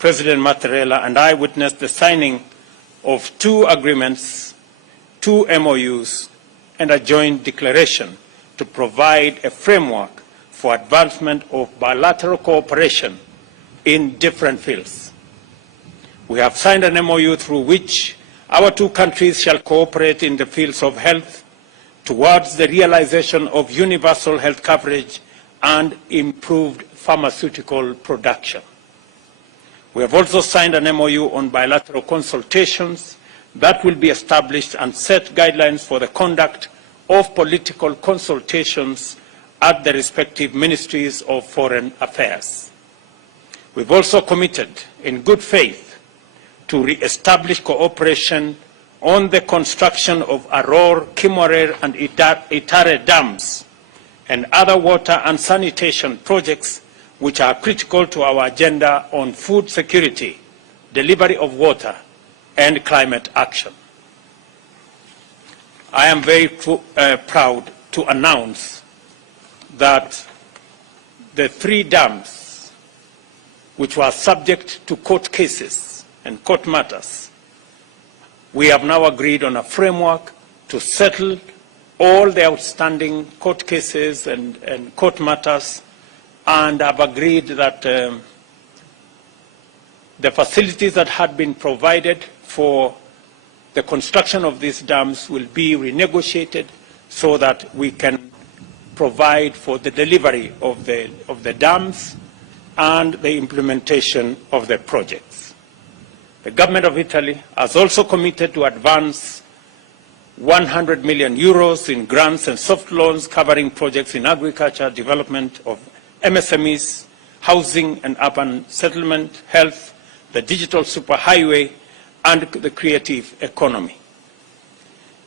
President Mattarella and I witnessed the signing of 2 agreements, 2 MOUs, and a joint declaration to provide a framework for advancement of bilateral cooperation in different fields. We have signed an MOU through which our 2 countries shall cooperate in the fields of health towards the realization of universal health coverage and improved pharmaceutical production. We have also signed an MOU on bilateral consultations that will be established and set guidelines for the conduct of political consultations at the respective ministries of foreign affairs. We've also committed in good faith to re-establish cooperation on the construction of Aror, Kimorer and Itare dams and other water and sanitation projects which are critical to our agenda on food security, delivery of water and climate action. I am very proud to announce that the 3 dams which were subject to court cases and court matters, we have now agreed on a framework to settle all the outstanding court cases and court matters, and have agreed that the facilities that had been provided for the construction of these dams will be renegotiated so that we can provide for the delivery of the dams and the implementation of the projects. The government of Italy has also committed to advance 100 million euros in grants and soft loans covering projects in agriculture, development of MSMEs, housing and urban settlement, health, the digital superhighway, and the creative economy.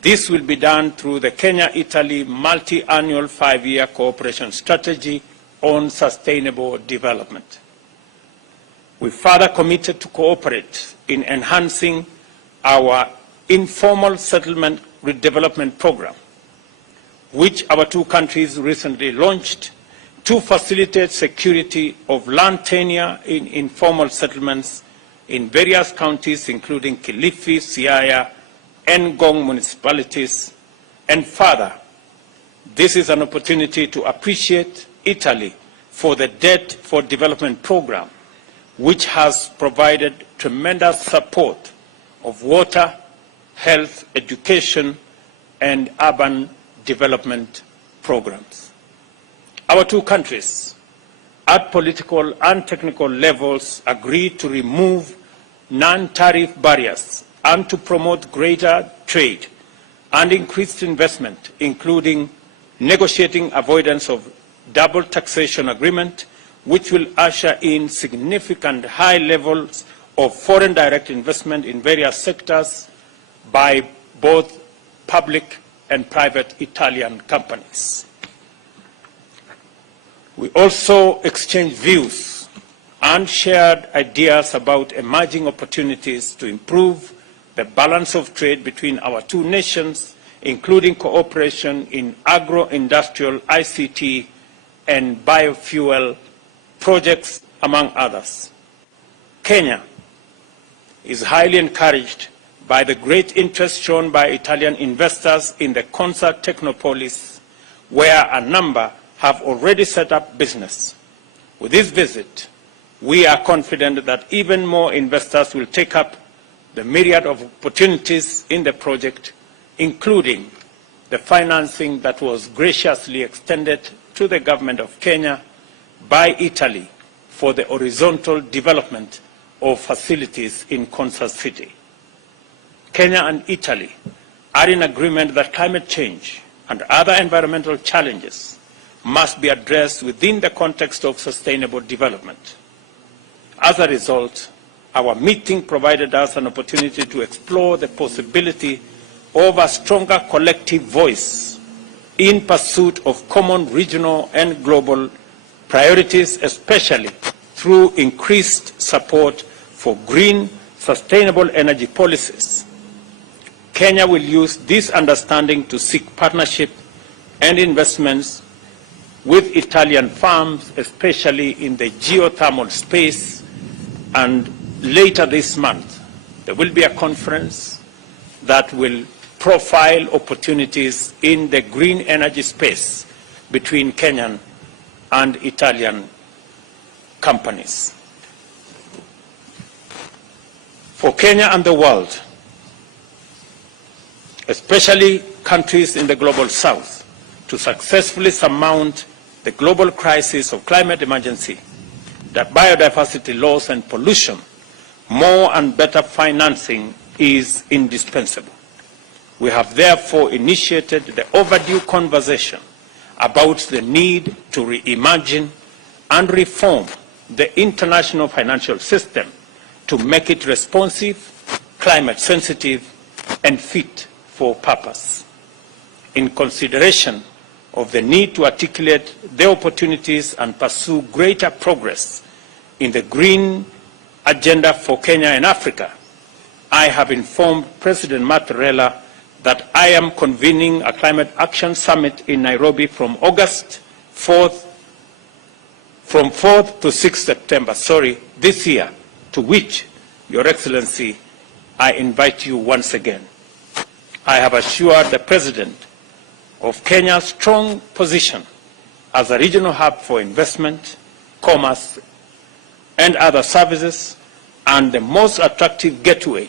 This will be done through the Kenya-Italy multi-annual 5-year cooperation strategy on sustainable development. We further committed to cooperate in enhancing our informal settlement redevelopment program, which our 2 countries recently launched to facilitate security of land tenure in informal settlements in various counties, including Kilifi, Siaya, and Ngong municipalities. And further, this is an opportunity to appreciate Italy for the Debt for Development program, which has provided tremendous support of water, health, education, and urban development programs. Our 2 countries, at political and technical levels, agreed to remove non-tariff barriers and to promote greater trade and increased investment, including negotiating avoidance of double taxation agreement, which will usher in significant high levels of foreign direct investment in various sectors by both public and private Italian companies. We also exchanged views and shared ideas about emerging opportunities to improve the balance of trade between our 2 nations, including cooperation in agro-industrial, ICT, and biofuel projects, among others. Kenya is highly encouraged by the great interest shown by Italian investors in the Concert Technopolis, where a number have already set up business. With this visit, we are confident that even more investors will take up the myriad of opportunities in the project, including the financing that was graciously extended to the government of Kenya by Italy for the horizontal development of facilities in Concert City. Kenya and Italy are in agreement that climate change and other environmental challenges must be addressed within the context of sustainable development. As a result, our meeting provided us an opportunity to explore the possibility of a stronger collective voice in pursuit of common regional and global priorities, especially through increased support for green, sustainable energy policies. Kenya will use this understanding to seek partnership and investments with Italian firms, especially in the geothermal space, and later this month, there will be a conference that will profile opportunities in the green energy space between Kenyan and Italian companies. For Kenya and the world, especially countries in the global south, to successfully surmount the global crisis of climate emergency, the biodiversity loss and pollution, more and better financing is indispensable. We have therefore initiated the overdue conversation about the need to reimagine and reform the international financial system to make it responsive, climate sensitive, and fit for purpose. In consideration of the need to articulate the opportunities and pursue greater progress in the green agenda for Kenya and Africa, I have informed President Mattarella that I am convening a Climate Action Summit in Nairobi from 4th to 6th September, this year, to which, Your Excellency, I invite you once again. I have assured the President of Kenya's strong position as a regional hub for investment, commerce, and other services, and the most attractive gateway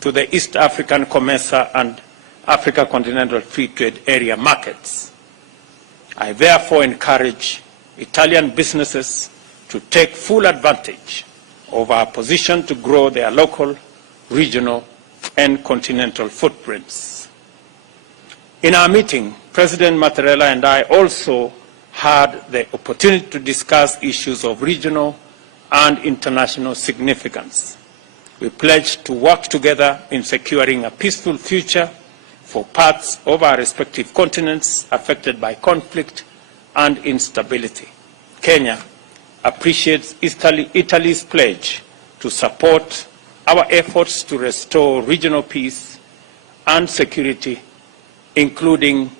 to the East African COMESA and Africa Continental Free Trade Area markets. I therefore encourage Italian businesses to take full advantage of our position to grow their local, regional, and continental footprints. In our meeting, President Mattarella and I also had the opportunity to discuss issues of regional and international significance. We pledged to work together in securing a peaceful future for parts of our respective continents affected by conflict and instability. Kenya appreciates Italy's pledge to support our efforts to restore regional peace and security, including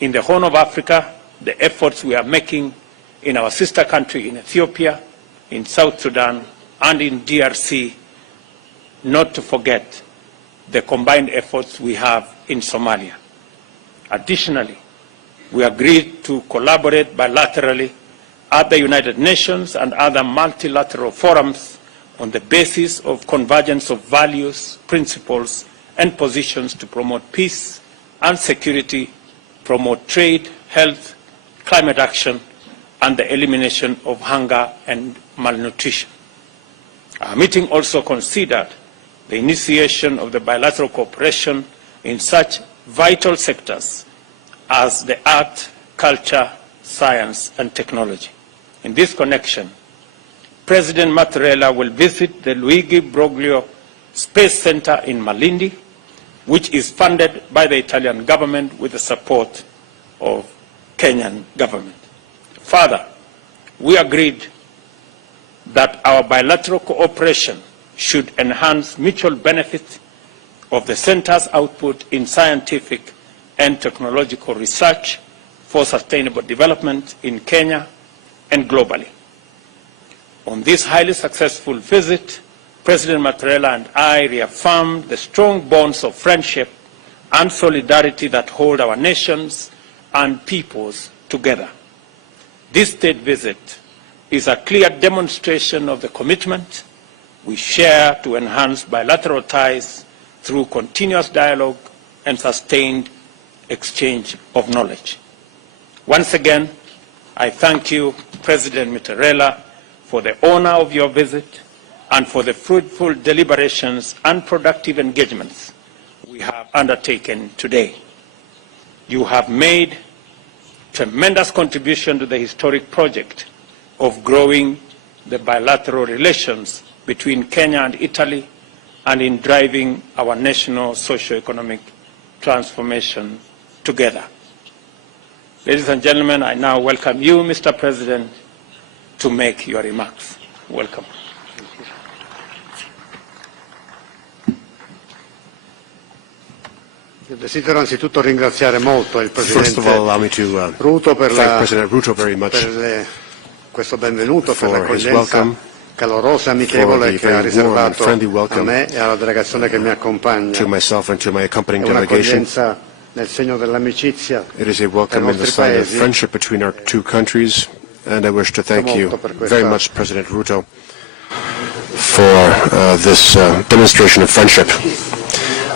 in the Horn of Africa, the efforts we are making in our sister country in Ethiopia, in South Sudan, and in DRC, not to forget the combined efforts we have in Somalia. Additionally, we agreed to collaborate bilaterally at the United Nations and other multilateral forums on the basis of convergence of values, principles, and positions to promote peace and security, promote trade, health, climate action, and the elimination of hunger and malnutrition. Our meeting also considered the initiation of the bilateral cooperation in such vital sectors as the art, culture, science, and technology. In this connection, President Mattarella will visit the Luigi Broglio Space Center in Malindi, which is funded by the Italian government with the support of Kenyan government. Further, we agreed that our bilateral cooperation should enhance mutual benefit of the center's output in scientific and technological research for sustainable development in Kenya and globally. On this highly successful visit, President Mattarella and I reaffirmed the strong bonds of friendship and solidarity that hold our nations and peoples together. This state visit is a clear demonstration of the commitment we share to enhance bilateral ties through continuous dialogue and sustained exchange of knowledge. Once again, I thank you, President Mattarella, for the honor of your visit and for the fruitful deliberations and productive engagements we have undertaken today. You have made tremendous contribution to the historic project of growing the bilateral relations between Kenya and Italy and in driving our national socio-economic transformation together. Ladies and gentlemen, I now welcome you, Mr. President, to make your remarks. Welcome. Desidero anzitutto ringraziare molto il Presidente Ruto per questo benvenuto, per l'accoglienza calorosa e for amichevole the che ha very warm and riservato friendly a welcome me e alla delegazione che mi accompagna. to myself and to my accompanying È delegation. un'accoglienza nel segno dell'amicizia It is a tra i welcome in the nostri sign of paesi. friendship between our two countries, and I wish to thank you very much, President Ruto, for this demonstration of friendship.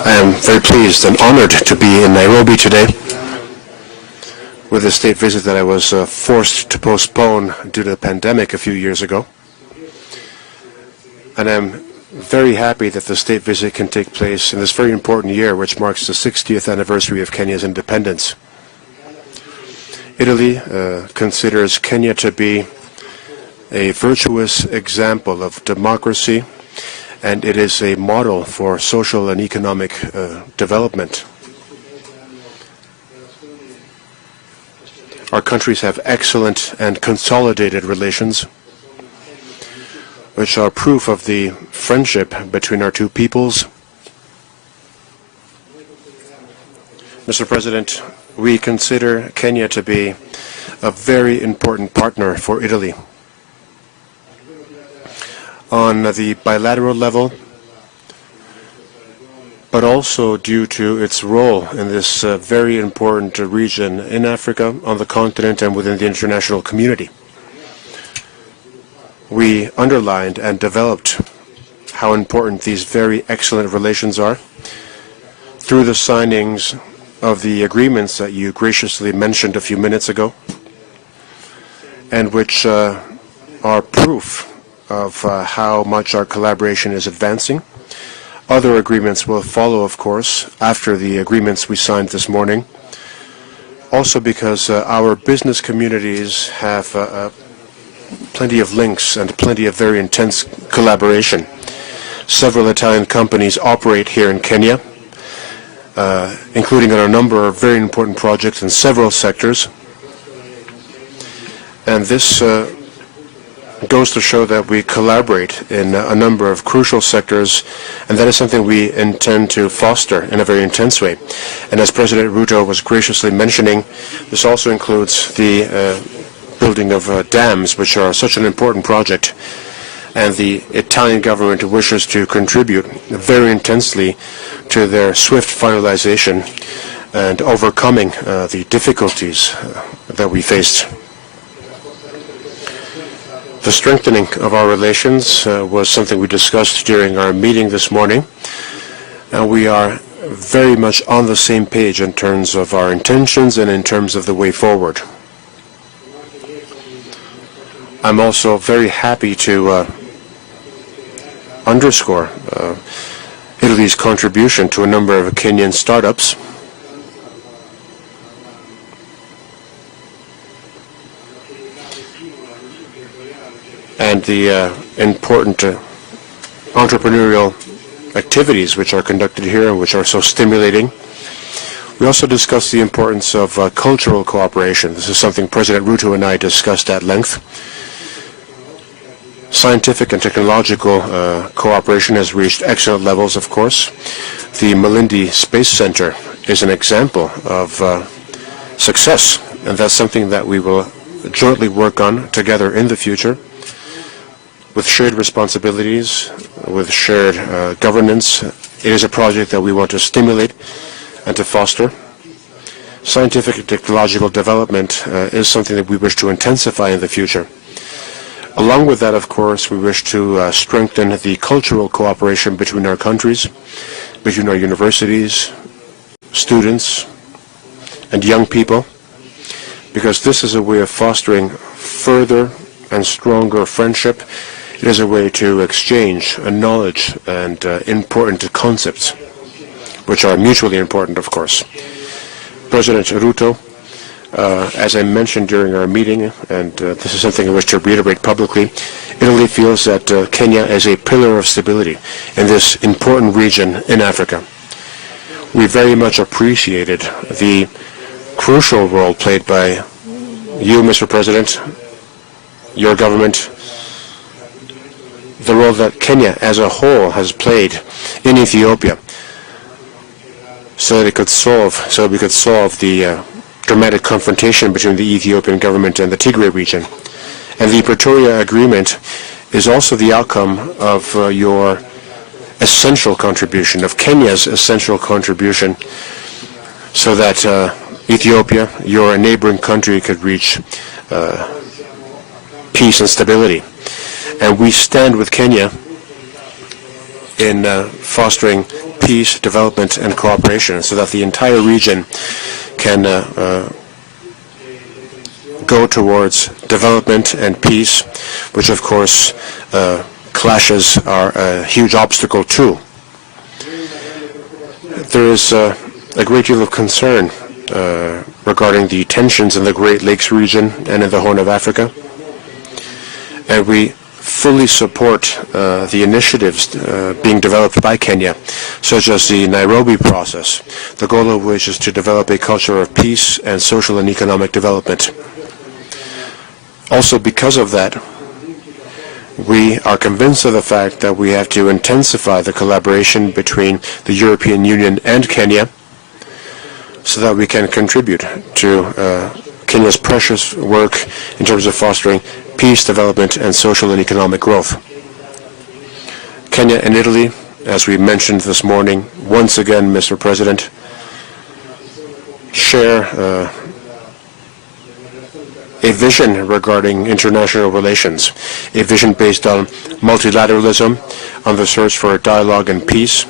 I am very pleased and honored to be in Nairobi today with a state visit that I was forced to postpone due to the pandemic a few years ago. And I'm very happy that the state visit can take place in this very important year, which marks the 60th anniversary of Kenya's independence. Italy considers Kenya to be a virtuous example of democracy, and it is a model for social and economic development. Our countries have excellent and consolidated relations, which are proof of the friendship between our two peoples. Mr. President, we consider Kenya to be a very important partner for Italy. On the bilateral level, but also due to its role in this very important region in Africa, on the continent, and within the international community. We underlined and developed how important these very excellent relations are through the signings of the agreements that you graciously mentioned a few minutes ago, and which are proof of how much our collaboration is advancing. Other agreements will follow, of course, after the agreements we signed this morning, also because our business communities have plenty of links and plenty of very intense collaboration. Several Italian companies operate here in Kenya, including on a number of very important projects in several sectors. And this goes to show that we collaborate in a number of crucial sectors, and that is something we intend to foster in a very intense way. And as President Ruto was graciously mentioning, this also includes the building of dams, which are such an important project, and the Italian government wishes to contribute very intensely to their swift finalization and overcoming the difficulties that we faced. The strengthening of our relations was something we discussed during our meeting this morning, and we are very much on the same page in terms of our intentions and in terms of the way forward. I'm also very happy to underscore Italy's contribution to a number of Kenyan startups. And the important entrepreneurial activities which are conducted here and which are so stimulating. We also discussed the importance of cultural cooperation. This is something President Ruto and I discussed at length. Scientific and technological cooperation has reached excellent levels, of course. The Malindi Space Center is an example of success, and that's something that we will jointly work on together in the future, with shared responsibilities, with shared governance. It is a project that we want to stimulate and to foster. Scientific and technological development is something that we wish to intensify in the future. Along with that, of course, we wish to strengthen the cultural cooperation between our countries, between our universities, students, and young people, because this is a way of fostering further and stronger friendship. It is a way to exchange knowledge and important concepts, which are mutually important, of course. President Ruto, as I mentioned during our meeting, and this is something I wish to reiterate publicly, Italy feels that Kenya is a pillar of stability in this important region in Africa. We very much appreciated the crucial role played by you, Mr. President, your government, the role that Kenya as a whole has played in Ethiopia, so that we could solve the dramatic confrontation between the Ethiopian government and the Tigray region. And the Pretoria Agreement is also the outcome of your essential contribution, of Kenya's essential contribution, so that Ethiopia, your neighboring country, could reach peace and stability. And we stand with Kenya in fostering peace, development, and cooperation, so that the entire region can go towards development and peace, which of course clashes are a huge obstacle too. There is a great deal of concern regarding the tensions in the Great Lakes region and in the Horn of Africa, and we fully support the initiatives being developed by Kenya, such as the Nairobi process, the goal of which is to develop a culture of peace and social and economic development. Also, because of that, we are convinced of the fact that we have to intensify the collaboration between the European Union and Kenya, so that we can contribute to Kenya's precious work in terms of fostering peace, development, and social and economic growth. Kenya and Italy, as we mentioned this morning, once again, Mr. President, share a vision regarding international relations, a vision based on multilateralism, on the search for dialogue and peace.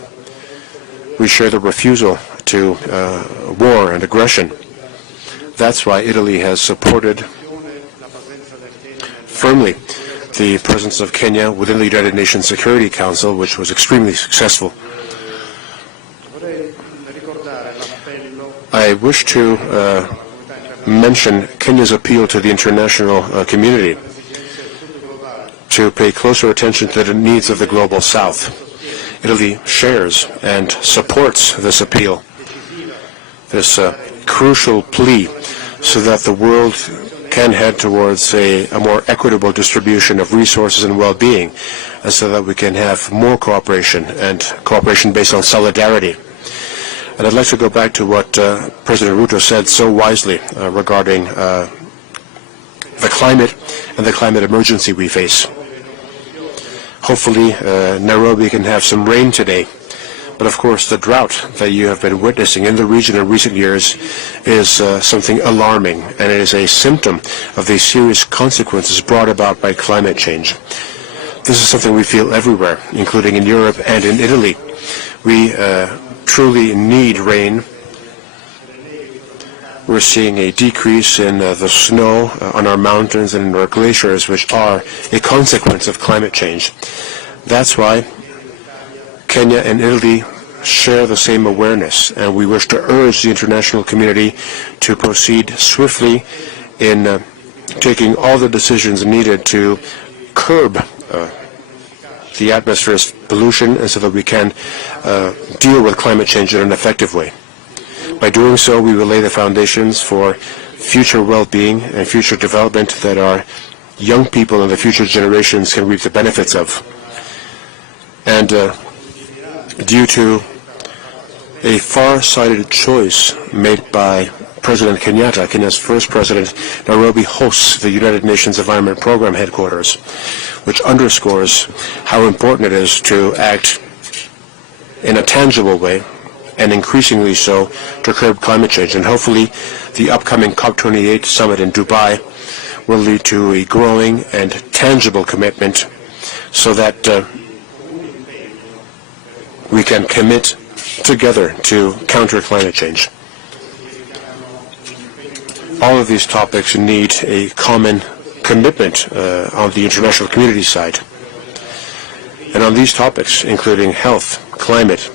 We share the refusal to war and aggression. That's why Italy has supported firmly the presence of Kenya within the United Nations Security Council, which was extremely successful. I wish to mention Kenya's appeal to the international community to pay closer attention to the needs of the global South. Italy shares and supports this appeal, this crucial plea, so that the world can head towards a more equitable distribution of resources and well-being, and so that we can have more cooperation, and cooperation based on solidarity. And I'd like to go back to what President Ruto said so wisely regarding the climate and the climate emergency we face. Hopefully, Nairobi can have some rain today. But of course, the drought that you have been witnessing in the region in recent years is something alarming, and it is a symptom of the serious consequences brought about by climate change. This is something we feel everywhere, including in Europe and in Italy. We truly need rain. We're seeing a decrease in the snow on our mountains and in our glaciers, which are a consequence of climate change. That's why Kenya and Italy share the same awareness, and we wish to urge the international community to proceed swiftly in taking all the decisions needed to curb the atmosphere's pollution, and so that we can deal with climate change in an effective way. By doing so, we will lay the foundations for future well-being and future development that our young people and the future generations can reap the benefits of. And due to a far-sighted choice made by President Kenyatta, Kenya's first president, Nairobi hosts the United Nations Environment Program headquarters, which underscores how important it is to act in a tangible way, and increasingly so, to curb climate change. And hopefully the upcoming COP28 summit in Dubai will lead to a growing and tangible commitment, so that we can commit together to counter climate change. All of these topics need a common commitment on the international community side. And on these topics, including health, climate,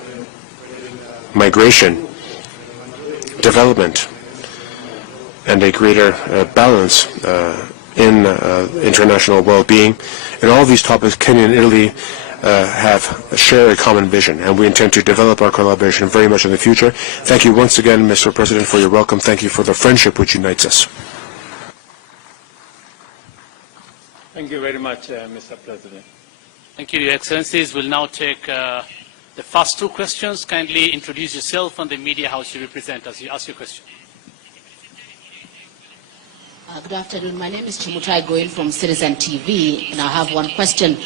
migration, development, and a greater balance in international well-being, in all these topics, Kenya and Italy share a common vision, and we intend to develop our collaboration very much in the future. Thank you once again, Mr. President, for your welcome. Thank you for the friendship which unites us. Thank you very much, Mr. President. Thank you, Your Excellencies. We'll now take the first two questions. Kindly introduce yourself and the media house you represent as you ask your question. Good afternoon. My name is Chimutai Goel from Citizen TV, and I have one question.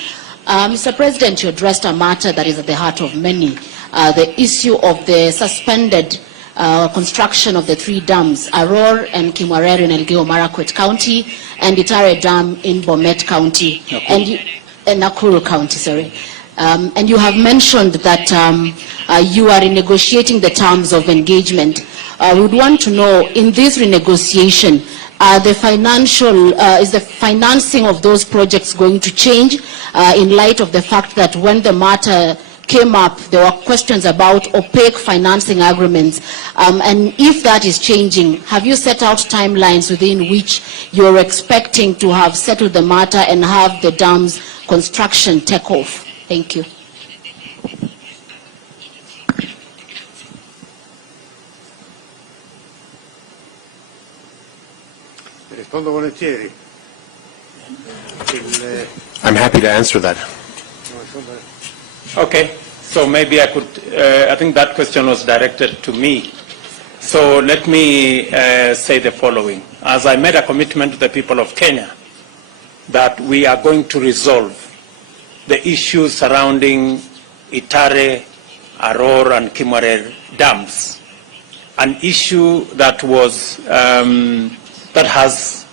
Mr. President, you addressed a matter that is at the heart of many, the issue of the suspended construction of the 3 dams, Aror and Kimwarer in Elgeyo Marakwet County, and Itare Dam in Bomet County, and Nakuru County, sorry. And you have mentioned that you are renegotiating the terms of engagement. We would want to know, in this renegotiation, is the financing of those projects going to change in light of the fact that when the matter came up, there were questions about opaque financing agreements. And if that is changing, have you set out timelines within which you're expecting to have settled the matter and have the dam's construction take off? Thank you. Rispondo volentieri. I'm happy to answer that. Okay, so maybe I could, I think that question was directed to me. So let me say the following. As I made a commitment to the people of Kenya that we are going to resolve the issues surrounding Itare, Aror, and Kimwarer dams, an issue that was that has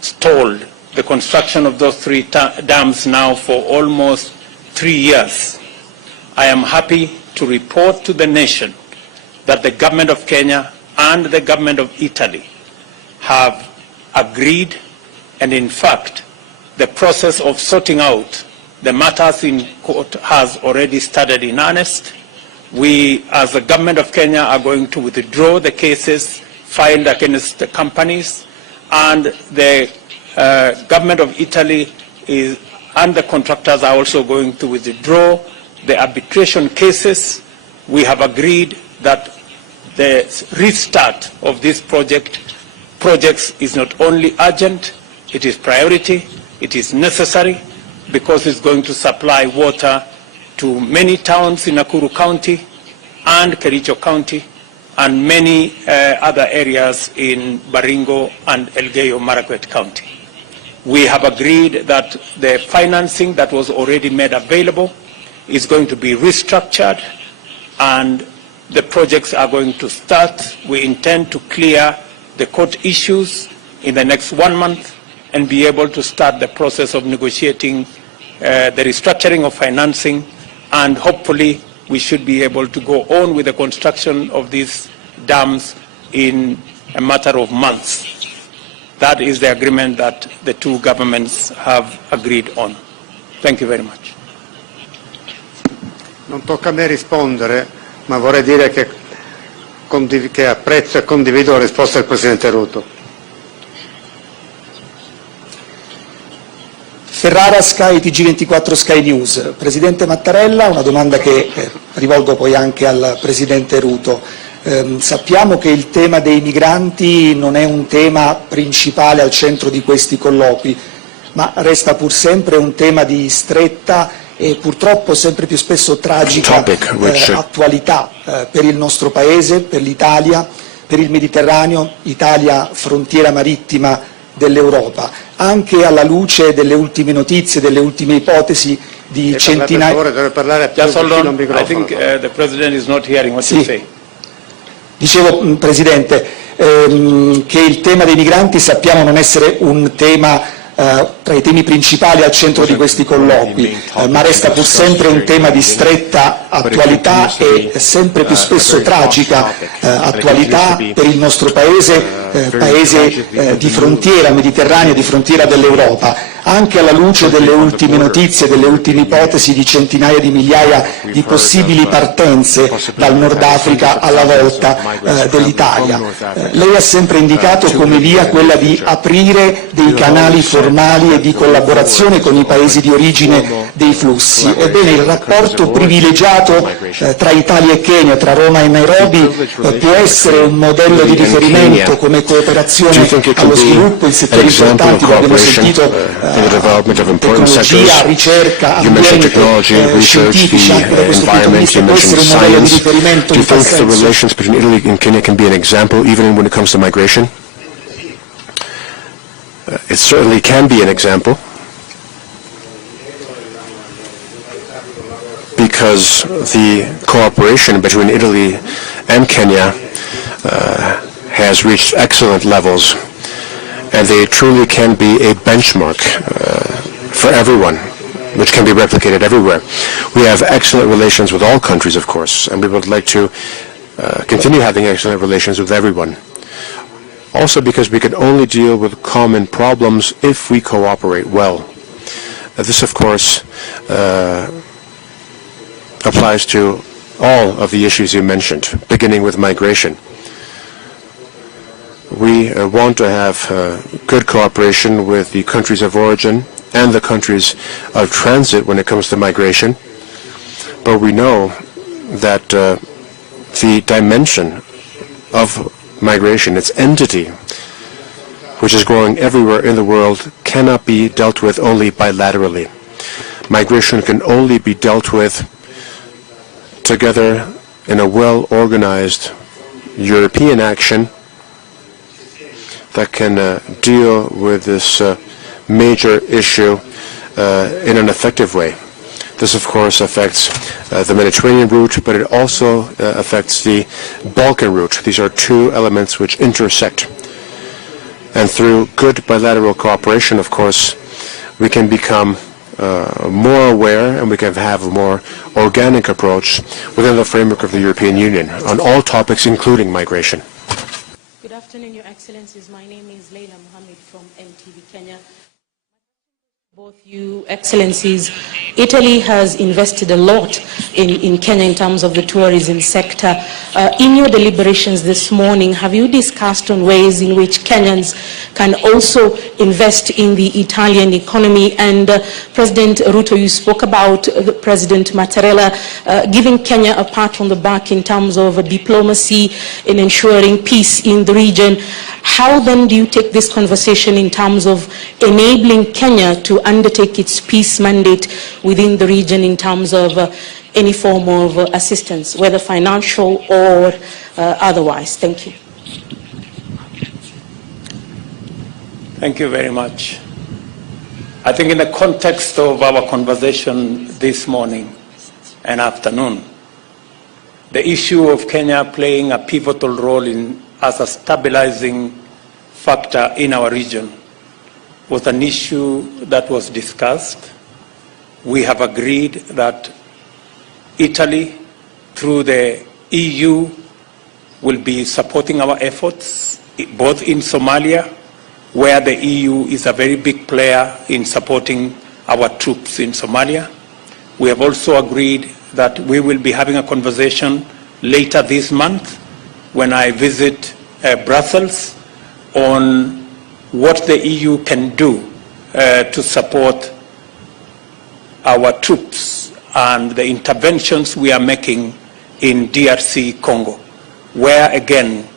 stalled the construction of those 3 dams now for almost 3 years. I am happy to report to the nation that the government of Kenya and the government of Italy have agreed, and in fact, the process of sorting out the matters in court has already started in earnest. We, as the government of Kenya, are going to withdraw the cases filed against the companies, and the government of Italy and the contractors are also going to withdraw the arbitration cases. We have agreed that the restart of this projects is not only urgent, it is priority, it is necessary, because it's going to supply water to many towns in Nakuru County and Kericho County and many other areas in Baringo and Elgeyo Marakwet County. We have agreed that the financing that was already made available is going to be restructured, and the projects are going to start. We intend to clear the court issues in the next 1 month and be able to start the process of negotiating the restructuring of financing, and hopefully we should be able to go on with the construction of these dams in a matter of months. That is the agreement that the 2 governments have agreed on. Thank you very much. Non tocca a me rispondere, ma vorrei dire che apprezzo e condivido la risposta del Presidente Ruto. Ferrara, Sky, TG24 Sky News. Presidente Mattarella, una domanda che rivolgo poi anche al Presidente Ruto. Sappiamo che il tema dei migranti non è un tema principale al centro di questi colloqui, ma resta pur sempre un tema di stretta e purtroppo sempre più spesso tragica attualità per il nostro Paese, per l'Italia, per il Mediterraneo, Italia frontiera marittima dell'Europa, anche alla luce delle ultime notizie, delle ultime ipotesi di centinaia. Just hold on. I think the President is not hearing what you say. Dicevo, Presidente, che il tema dei migranti sappiamo non essere un tema tra i temi principali al centro di questi colloqui, ma resta pur sempre un tema di stretta attualità e sempre più spesso tragica attualità per il nostro Paese, Paese di frontiera mediterranea, di frontiera dell'Europa, anche alla luce delle ultime notizie, delle ultime ipotesi di centinaia di migliaia di possibili partenze dal Nord Africa alla volta dell'Italia. Lei ha sempre indicato come via quella di aprire dei canali formali e di collaborazione con i paesi di origine dei flussi. Ebbene, il rapporto privilegiato tra Italia e Kenya, tra Roma e Nairobi, può essere un modello di riferimento come cooperazione allo sviluppo in settori importanti, lo abbiamo sentito, tecnologia, ricerca, ambiente, scientifici, anche da questo punto di vista può essere un modello di riferimento in tal senso. Do you think the relations between Italy and Kenya can be an example even when it comes to migration? It certainly can be an example, because the cooperation between Italy and Kenya has reached excellent levels, and they truly can be a benchmark for everyone, which can be replicated everywhere. We have excellent relations with all countries, of course, and we would like to continue having excellent relations with everyone. Also because we can only deal with common problems if we cooperate well. This, of course, applies to all of the issues you mentioned, beginning with migration. We want to have good cooperation with the countries of origin and the countries of transit when it comes to migration, but we know that the dimension of migration, its entity, which is growing everywhere in the world, cannot be dealt with only bilaterally. Migration can only be dealt with together in a well-organized European action that can deal with this major issue in an effective way. This, of course, affects the Mediterranean route, but it also affects the Balkan route. These are two elements which intersect. And through good bilateral cooperation, of course, we can become more aware and we can have a more organic approach within the framework of the European Union on all topics, including migration. Good afternoon, Your Excellencies. My name is Leila Mohammed from MTV Kenya. Both you Excellencies, Italy has invested a lot in Kenya in terms of the tourism sector. In your deliberations this morning, have you discussed on ways in which Kenyans can also invest in the Italian economy? And President Ruto, you spoke about President Mattarella giving Kenya a pat on the back in terms of diplomacy in ensuring peace in the region. How then do you take this conversation in terms of enabling Kenya to undertake its peace mandate within the region in terms of any form of assistance, whether financial or otherwise? Thank you. Thank you very much. I think in the context of our conversation this morning and afternoon, the issue of Kenya playing a pivotal role as a stabilizing factor in our region was an issue that was discussed. We have agreed that Italy, through the EU, will be supporting our efforts, both in Somalia, where the EU is a very big player in supporting our troops in Somalia. We have also agreed that we will be having a conversation later this month when I visit Brussels on what the EU can do to support our troops and the interventions we are making in DRC Congo, where again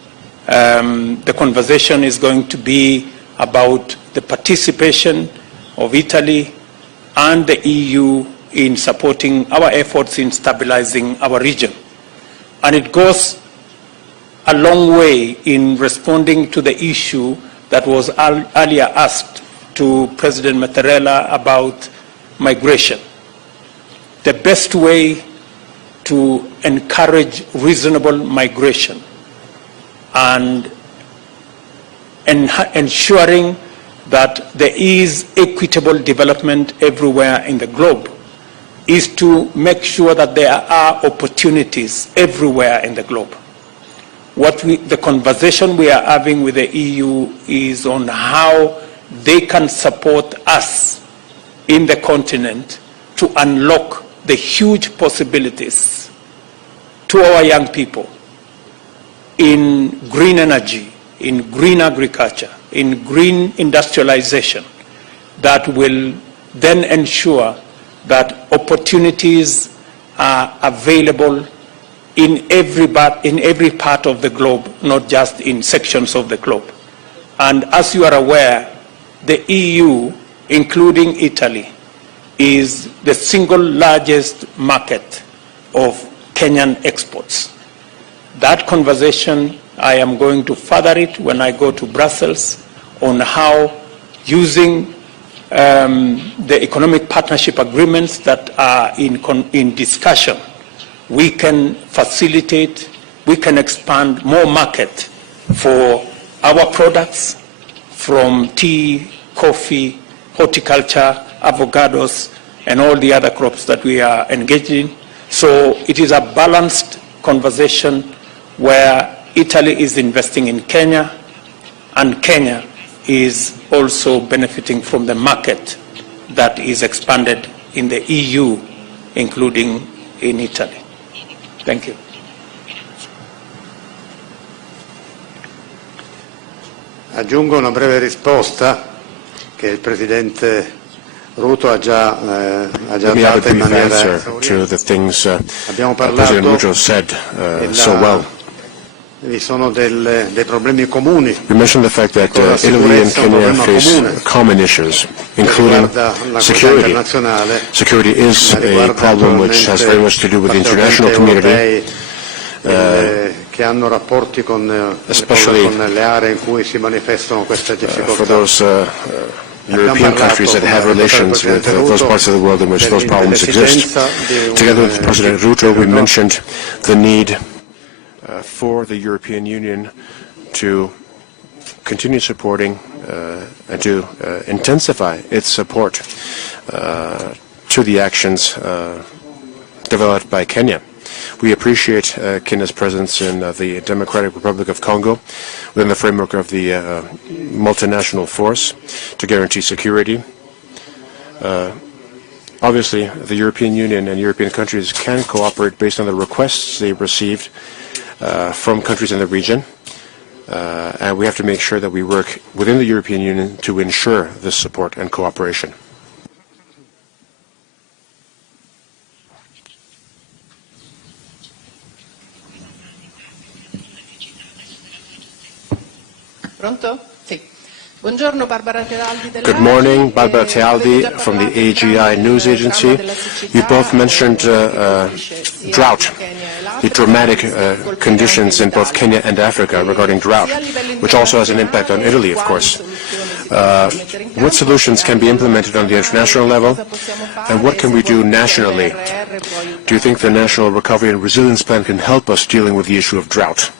the conversation is going to be about the participation of Italy and the EU in supporting our efforts in stabilizing our region. And it goes a long way in responding to the issue that was earlier asked to President Mattarella about migration. The best way to encourage reasonable migration and ensuring that there is equitable development everywhere in the globe is to make sure that there are opportunities everywhere in the globe. The conversation we are having with the EU is on how they can support us in the continent to unlock the huge possibilities to our young people in green energy, in green agriculture, in green industrialization that will then ensure that opportunities are available in every part of the globe, not just in sections of the globe. And as you are aware, the EU, including Italy, is the single largest market of Kenyan exports. That conversation, I am going to further it when I go to Brussels on how using the economic partnership agreements that are in discussion, we can facilitate, we can expand more market for our products from tea, coffee, horticulture, avocados, and all the other crops that we are engaged in. So it is a balanced conversation where Italy is investing in Kenya and Kenya is also benefiting from the market that is expanded in the EU, including in Italy. Thank you. Aggiungo una breve risposta che il Presidente Ruto ha già Let me have a dato in brief maniera answer to the things Abbiamo President parlato Ruto said so well. Vi sono dei problemi comuni. We mentioned the fact that La Italy and sicurezza è un Kenya problema face comune. common issues, che including riguarda la comunità security. internazionale, Security is ma a riguarda problem which has very much to do with the international community, europei, che hanno rapporti con especially le aree in cui si manifestano queste for difficoltà. those European countries that have relations with those parts of the world in which those problems exist. Together with President Ruto, we mentioned the need for the European Union to continue supporting and to intensify its support to the actions developed by Kenya. We appreciate Kenya's presence in the Democratic Republic of Congo within the framework of the multinational force to guarantee security. Obviously, the European Union and European countries can cooperate based on the requests they received from countries in the region, and we have to make sure that we work within the European Union to ensure this support and cooperation. Pronto? Sì. Buongiorno, Barbara Tealdi della Good morning, Barbara Tealdi from the AGI News Agency. You both mentioned drought, the dramatic conditions in both Kenya and Africa regarding drought, which also has an impact on Italy, of course. What solutions can be implemented on the international level, and what can we do nationally? Do you think the National Recovery and Resilience Plan can help us dealing with the issue of drought?